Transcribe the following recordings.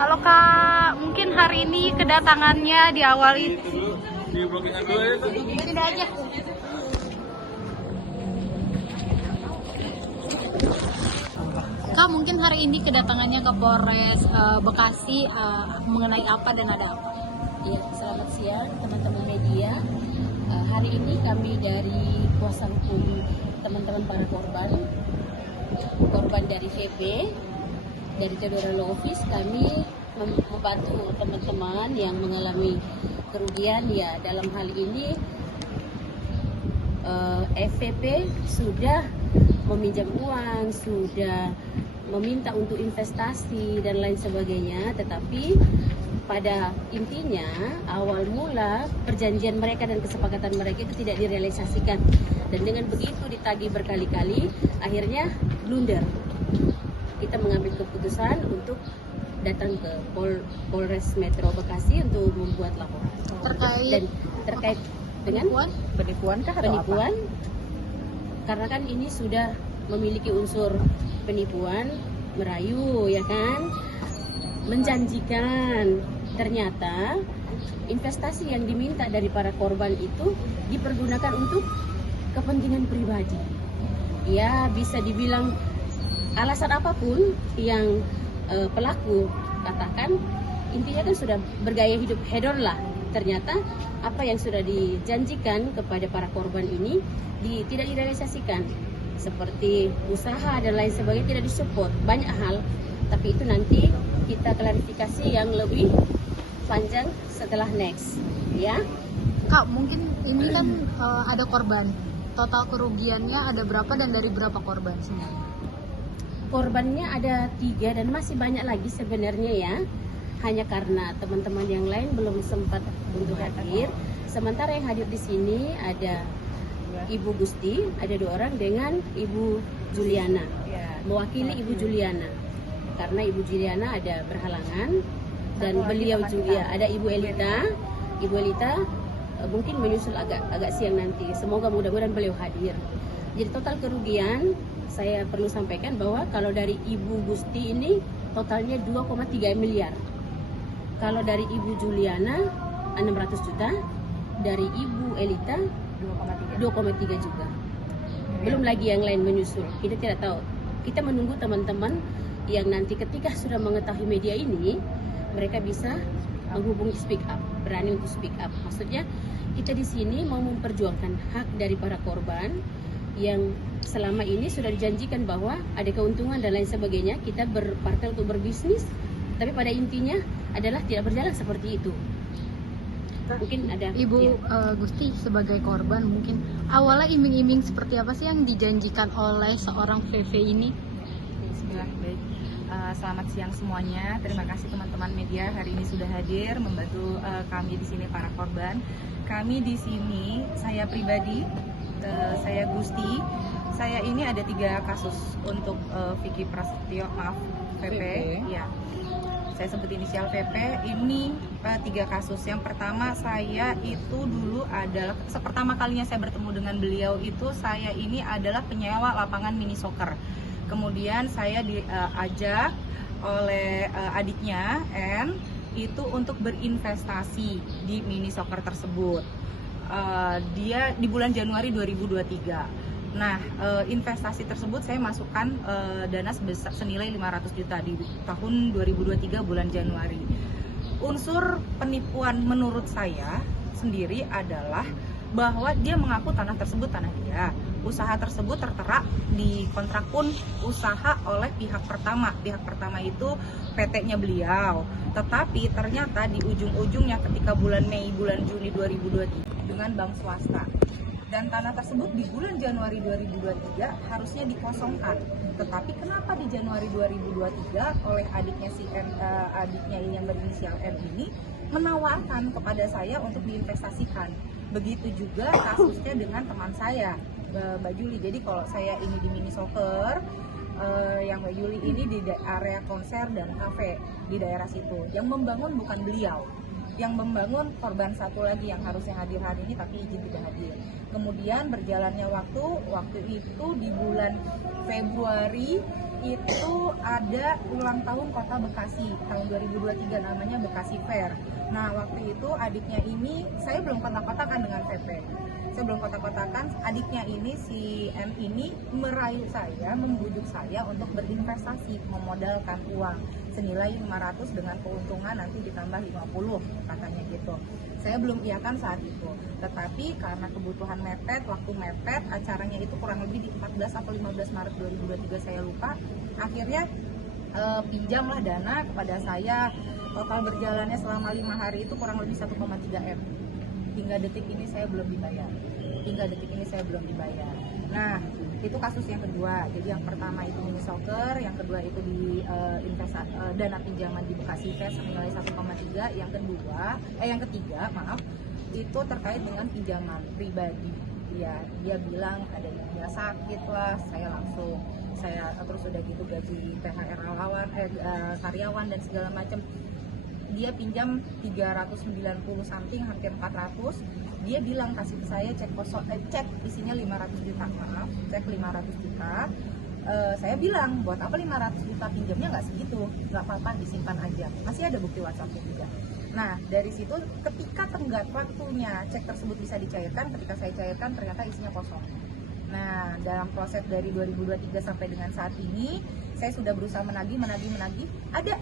Halo Kak, mungkin hari ini kedatangannya diawali. Di blockingan dulu ya. Tidak aja. Kak, mungkin hari ini kedatangannya ke Polres Bekasi mengenai apa dan ada apa? Ya, selamat siang teman-teman media. Hari ini kami dari kuasa hukum teman-teman para korban dari VP, dari Theodora Law Office, kami membantu teman-teman yang mengalami kerugian. Ya, dalam hal ini FVP sudah meminjam uang, sudah meminta untuk investasi dan lain sebagainya, tetapi pada intinya awal mula perjanjian mereka dan kesepakatan mereka itu tidak direalisasikan, dan dengan begitu ditagih berkali-kali akhirnya blunder. Kita mengambil keputusan untuk datang ke Polres Metro Bekasi untuk membuat laporan terkait dengan penipuan kah atau penipuan, karena kan ini sudah memiliki unsur penipuan, merayu, ya kan, menjanjikan. Ternyata investasi yang diminta dari para korban itu dipergunakan untuk kepentingan pribadi. Ya, bisa dibilang alasan apapun yang pelaku katakan, intinya kan sudah bergaya hidup hedon lah. Ternyata apa yang sudah dijanjikan kepada para korban ini tidak direalisasikan, seperti usaha dan lain sebagainya tidak disupport, banyak hal. Tapi itu nanti kita klarifikasi yang lebih panjang setelah next, ya. Kak, mungkin ini kan ada korban. Total kerugiannya ada berapa dan dari berapa korban sebenarnya? Korbannya ada 3 dan masih banyak lagi sebenarnya, ya. Hanya karena teman-teman yang lain belum sempat untuk hadir. Sementara yang hadir di sini ada Ibu Gusti, ada 2 orang dengan Ibu Juliana, mewakili Ibu Juliana. Karena Ibu Juliana ada berhalangan, dan beliau juga ada Ibu Elita. Ibu Elita mungkin menyusul agak siang nanti. Semoga mudah-mudahan beliau hadir. Jadi total kerugian saya perlu sampaikan bahwa kalau dari Ibu Gusti ini totalnya 2,3 miliar. Kalau dari Ibu Juliana 600 juta, dari Ibu Elita 2,3 juga. Belum lagi yang lain menyusul. Kita tidak tahu. Kita menunggu teman-teman yang nanti ketika sudah mengetahui media ini, mereka bisa menghubungi speak up, berani untuk speak up. Maksudnya kita di sini mau memperjuangkan hak dari para korban yang selama ini sudah dijanjikan bahwa ada keuntungan dan lain sebagainya. Kita berpartai untuk berbisnis, tapi pada intinya adalah tidak berjalan seperti itu. Mungkin ada Ibu Gusti sebagai korban, mungkin awalnya iming-iming seperti apa sih yang dijanjikan oleh seorang VV ini? Bismillah, baik. Selamat siang semuanya. Terima kasih teman-teman media hari ini sudah hadir membantu kami di sini para korban. Kami di sini, saya pribadi, saya Gusti. Saya ini ada 3 kasus untuk Vicky Prasetyo, maaf, VP. Ya. Saya sebut inisial VP. Ini 3 kasus. Yang pertama, saya itu dulu adalah pertama kalinya saya bertemu dengan beliau itu, saya ini adalah penyewa lapangan mini soccer. Kemudian saya diajak oleh adiknya N itu untuk berinvestasi di mini soccer tersebut. Dia di bulan Januari 2023. Nah, investasi tersebut saya masukkan dana sebesar senilai 500 juta di tahun 2023 bulan Januari. Unsur penipuan menurut saya sendiri adalah bahwa dia mengaku tanah tersebut tanah dia. Usaha tersebut tertera di kontrak pun usaha oleh pihak pertama. Pihak pertama itu PT-nya beliau. Tetapi ternyata di ujung-ujungnya ketika bulan Mei, bulan Juni 2023 dengan bank swasta. Dan tanah tersebut di bulan Januari 2023 harusnya dikosongkan. Tetapi kenapa di Januari 2023 oleh adiknya adiknya yang berinisial M ini menawarkan kepada saya untuk diinvestasikan. Begitu juga kasusnya dengan teman saya, Mbak Juli. Jadi kalau saya ini di mini soccer, yang Mbak Juli ini di area konser dan kafe di daerah situ. Yang membangun bukan beliau, yang membangun korban satu lagi yang harusnya hadir hari ini tapi izin tidak hadir. Kemudian berjalannya waktu itu di bulan Februari itu ada ulang tahun Kota Bekasi tahun 2023 namanya Bekasi Fair. Nah waktu itu adiknya ini, saya belum kontak-kontakan dengan VP, saya belum kontak-kontakan, adiknya ini si M ini merayu saya, membujuk saya untuk berinvestasi, memodalkan uang senilai 500 dengan keuntungan nanti ditambah 50 katanya gitu. Saya belum iakan saat itu, tetapi karena kebutuhan mepet, waktu mepet, acaranya itu kurang lebih di 14 atau 15 Maret 2023 saya lupa, akhirnya pinjamlah dana kepada saya. Total berjalannya selama 5 hari itu kurang lebih 1,3 M. Hingga detik ini saya belum dibayar. Nah, itu kasus yang kedua. Jadi yang pertama itu mini soccer, yang kedua itu di dana pinjaman di Bekasi Fair senilai 1,3. Yang ketiga, itu terkait dengan pinjaman pribadi. Ya, dia bilang ada yang dia sakit lah, terus udah gitu gaji THR karyawan dan segala macam. Dia pinjam 390 something, hampir 400. Dia bilang kasih ke saya cek isinya 500 juta. Cek 500 juta. Saya bilang buat apa 500 juta, pinjamnya nggak segitu, nggak apa-apa disimpan aja. Masih ada bukti WhatsApp-nya juga. Nah dari situ ketika tenggat waktunya cek tersebut bisa dicairkan, ketika saya cairkan ternyata isinya kosong. Nah dalam proses dari 2023 sampai dengan saat ini saya sudah berusaha menagih, ada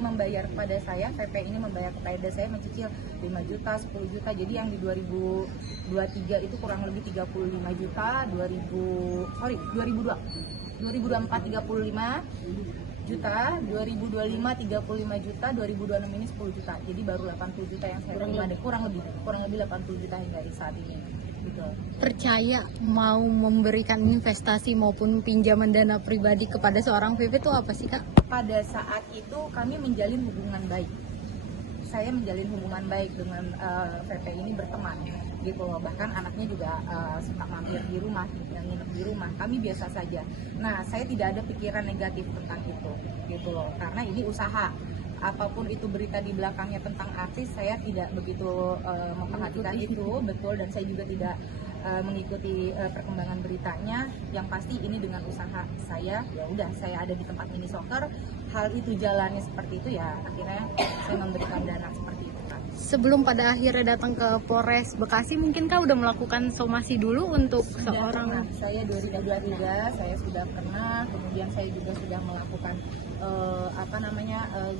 membayar kepada saya, VP ini membayar kepada saya mencicil 5 juta, 10 juta, jadi yang di 2023 itu kurang lebih 35 juta, 2024 35 juta, 2025 35 juta, 2026 ini 10 juta, jadi baru 80 juta yang saya terima, kurang lebih 80 juta hingga saat ini. Gitu. Percaya mau memberikan investasi maupun pinjaman dana pribadi kepada seorang VP itu apa sih Kak? Pada saat itu kami menjalin hubungan baik. Saya menjalin hubungan baik dengan VP ini, berteman gitu loh. Bahkan anaknya juga suka mampir di rumah, yang nginep di rumah. Kami biasa saja. Nah, saya tidak ada pikiran negatif tentang itu gitu loh. Karena ini usaha. Apapun itu berita di belakangnya tentang artis, saya tidak begitu memperhatikan itu, betul, dan saya juga tidak mengikuti perkembangan beritanya. Yang pasti ini dengan usaha saya, ya udah saya ada di tempat mini soccer, hal itu jalannya seperti itu ya, akhirnya saya memberikan dana seperti itu kan. Sebelum pada akhirnya datang ke Polres Bekasi, mungkin Kak udah melakukan somasi dulu untuk seorang? Saya 2023 saya sudah pernah, kemudian saya juga sudah melakukan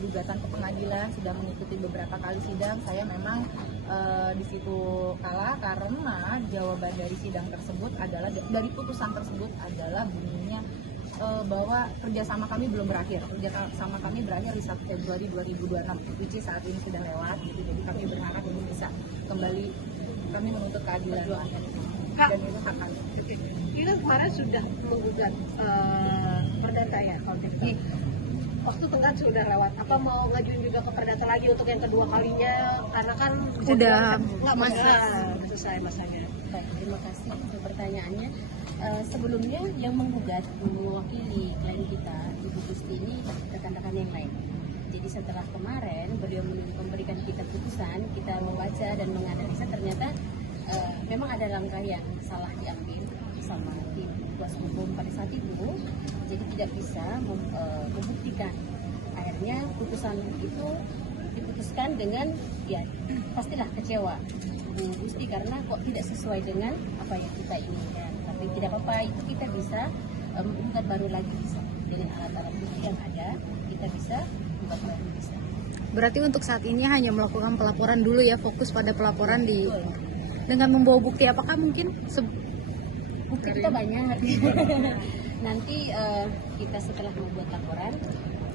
gugatan ke pengadilan, sudah mengikuti beberapa kali sidang. Saya memang di situ kalah karena jawaban dari sidang tersebut adalah, dari putusan tersebut adalah bunyinya bahwa kerjasama kami belum berakhir. Kerjasama kami berakhir di 1 Februari 2026, which is saat ini sudah lewat gitu. Jadi kami berharap ini bisa kembali, kami menuntut keadilan dan itu hak kami. Kita kemarin sudah menggugat perdata ya, waktu tenggat sudah lewat. Apa mau ngajuin juga ke perdata lagi untuk yang kedua kalinya? Karena kan udah selesai masanya. Baik, terima kasih untuk pertanyaannya. Sebelumnya yang menggugat mewakili klien kita, Ibu Gusti ini rekan-rekan yang lain. Jadi setelah kemarin beliau memberikan kita putusan, kita membaca dan menganalisa, ternyata memang ada langkah yang salah diambil sama tim kuasa hukum pada saat itu. Jadi tidak bisa membuktikan. Akhirnya putusan itu diputuskan dengan, ya pastilah kecewa Bu Gusti karena kok tidak sesuai dengan apa yang kita inginkan. Tapi tidak apa-apa, itu kita bisa menggugat baru lagi, bisa dengan alat-alat bukti yang ada, kita bisa menggugat baru bisa. Berarti untuk saat ini hanya melakukan pelaporan dulu ya, fokus pada pelaporan di dengan membawa bukti. Apakah mungkin bukti kita banyak? Nanti kita setelah membuat laporan,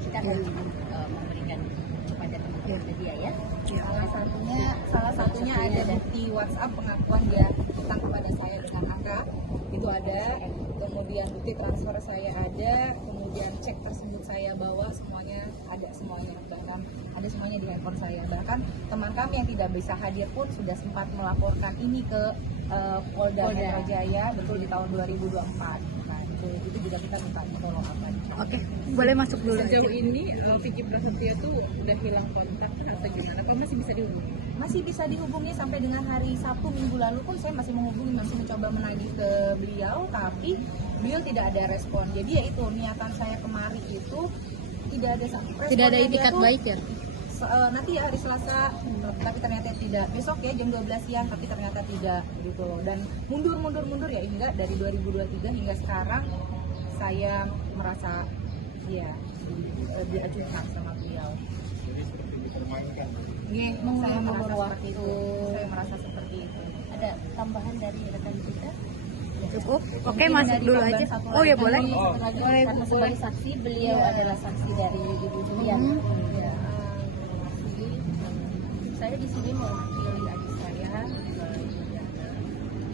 kita akan memberikan kepada teman-teman media ya. Salah satunya ada bukti WhatsApp pengakuan dia tentang kepada saya dengan angka itu ada, kemudian bukti transfer saya ada, kemudian cek tersebut saya bawa semuanya, bahkan ada semuanya di handphone saya. Bahkan teman kami yang tidak bisa hadir pun sudah sempat melaporkan ini ke Polda Metro Jaya, betul, di tahun 2024. Nah itu juga kita minta follow up lagi. Oke, boleh masuk dulu. Sejauh ini Vicky Prasetya tuh udah hilang kontak atau gimana? Apa masih bisa dihubungi? Masih bisa dihubungi sampai dengan hari Sabtu minggu lalu pun saya masih menghubungi, masih mencoba menagih ke beliau, tapi beliau tidak ada respon. Jadi ya itu niatan saya kemari itu tidak ada respon. Tidak ada Dia itikat tuh, baik ya. nanti ya hari Selasa, tapi ternyata tidak. Besok ya jam 12 siang, tapi ternyata tidak gitu loh. Dan mundur ya hingga dari 2023 hingga sekarang saya merasa ya diajukan sama beliau. Jadi seperti dipermainkan. Iya, saya merasa seperti itu. Saya merasa seperti itu. Ada tambahan dari rekan kita? Cukup. Oke, Mungkin masuk dari dulu korban aja. satu Oh ya lagi. boleh. Boleh, karena sebagai saksi beliau adalah saksi dari Ibu Julian. Mhm. Ya, jadi saya di sini mewakili adik saya.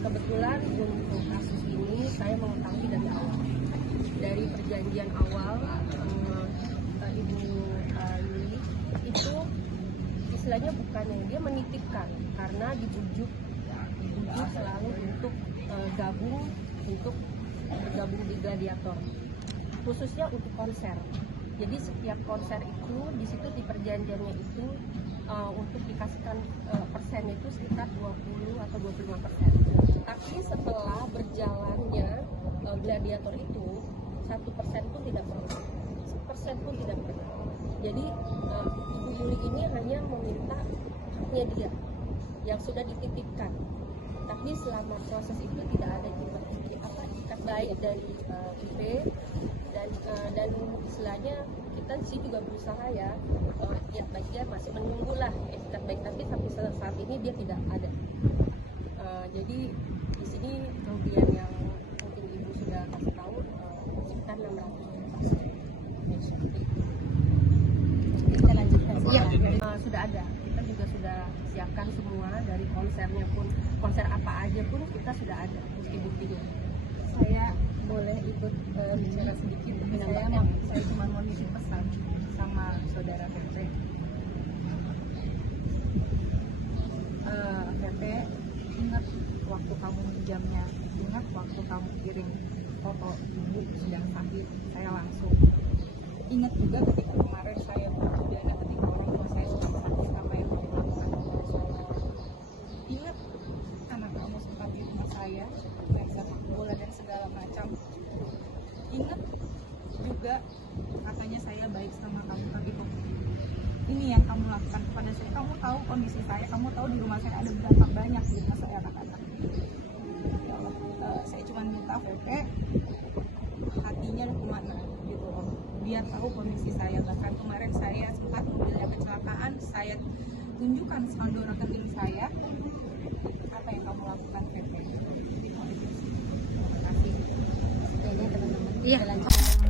Kebetulan untuk kasus ini saya mengetahui dari awal, dari perjanjian awal Ibu Yuli itu istilahnya bukannya dia menitipkan karena dibujuk selalu untuk bergabung di Gladiator, khususnya untuk konser. Jadi setiap konser itu di situ di perjanjiannya itu untuk dikasihkan persen itu sekitar 20 atau 25%. Tapi setelah berjalannya Gladiator itu 1% pun tidak pernah, 1% pun tidak pernah. Jadi Ibu Yuli ini hanya meminta haknya dia yang sudah dititipkan. Tapi selama proses itu tidak ada ikat baik dari IP dan istilahnya kita di sini juga berusaha ya baik dia masih menunggulah ikat baik, tapi sampai saat ini dia tidak ada. Jadi di sini kerugian yang mungkin Ibu sudah kasih tahu sekitar 600. Kita lanjutkan. Ya. Sudah ada, kita juga sudah siapkan semua dari konsernya pun, konser apa aja pun kita sudah ada bukti-buktinya. Saya boleh ikut bicara sedikit. Saya cuma mau nitip pesan sama saudara Pepe. Pepe, ingat waktu kamu minjamnya, ingat waktu kamu kirim foto ibu sedang sakit, saya langsung. Ingat juga ketika kemarin saya berbicara ketika orang tua saya sedang sakit, apa yang kamu lakukan kepada saya. Ingat anak kamu sempat di rumah saya, main sepak bola dan segala macam. Ingat juga katanya saya baik sama kamu, tapi kok ini yang kamu lakukan kepada saya. Kamu tahu kondisi saya, kamu tahu di rumah saya ada berapa banyak di rumah saya anak-anak. Ya Allah, saya cuma minta Pepe hatinya kemana gitu loh, biar tahu kondisi saya. Bahkan kemarin saya sempat mobilnya kecelakaan, saya tunjukkan saldo rekening saya. Apa yang kamu lakukan Pepe? Terima kasih. Jadi teman-teman Iya. kita lanjutkan.